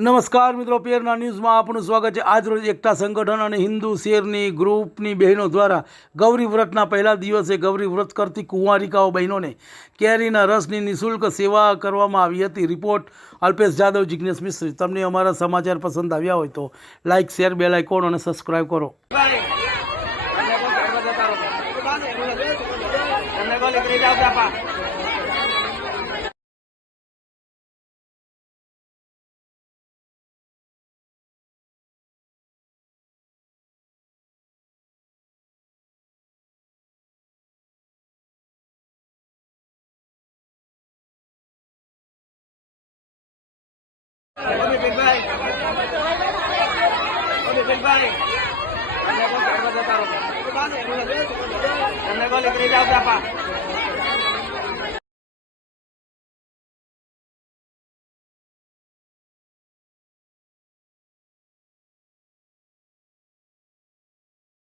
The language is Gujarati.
નમસ્કાર મિત્રો પેરના ન્યૂઝમાં આપનું સ્વાગત છે. આજ રોજ એકતા સંગઠન અને હિન્દુ શેરની ગ્રુપની બહેનો દ્વારા ગૌરી વ્રતના પહેલા દિવસે ગૌરી વ્રત કરતી કુંવારિકાઓ બહેનોને કેરીના રસની નિઃશુલ્ક સેવા કરવામાં આવી હતી. રિપોર્ટ અલ્પેશ જાદવ જિજ્ઞેશ મિશ્રી. તમને અમારા સમાચાર પસંદ આવ્યા હોય તો લાઇક શેર, બેલ આઇકોન અને સબસ્ક્રાઇબ કરો. તમને કોઈ નીકળી જાવ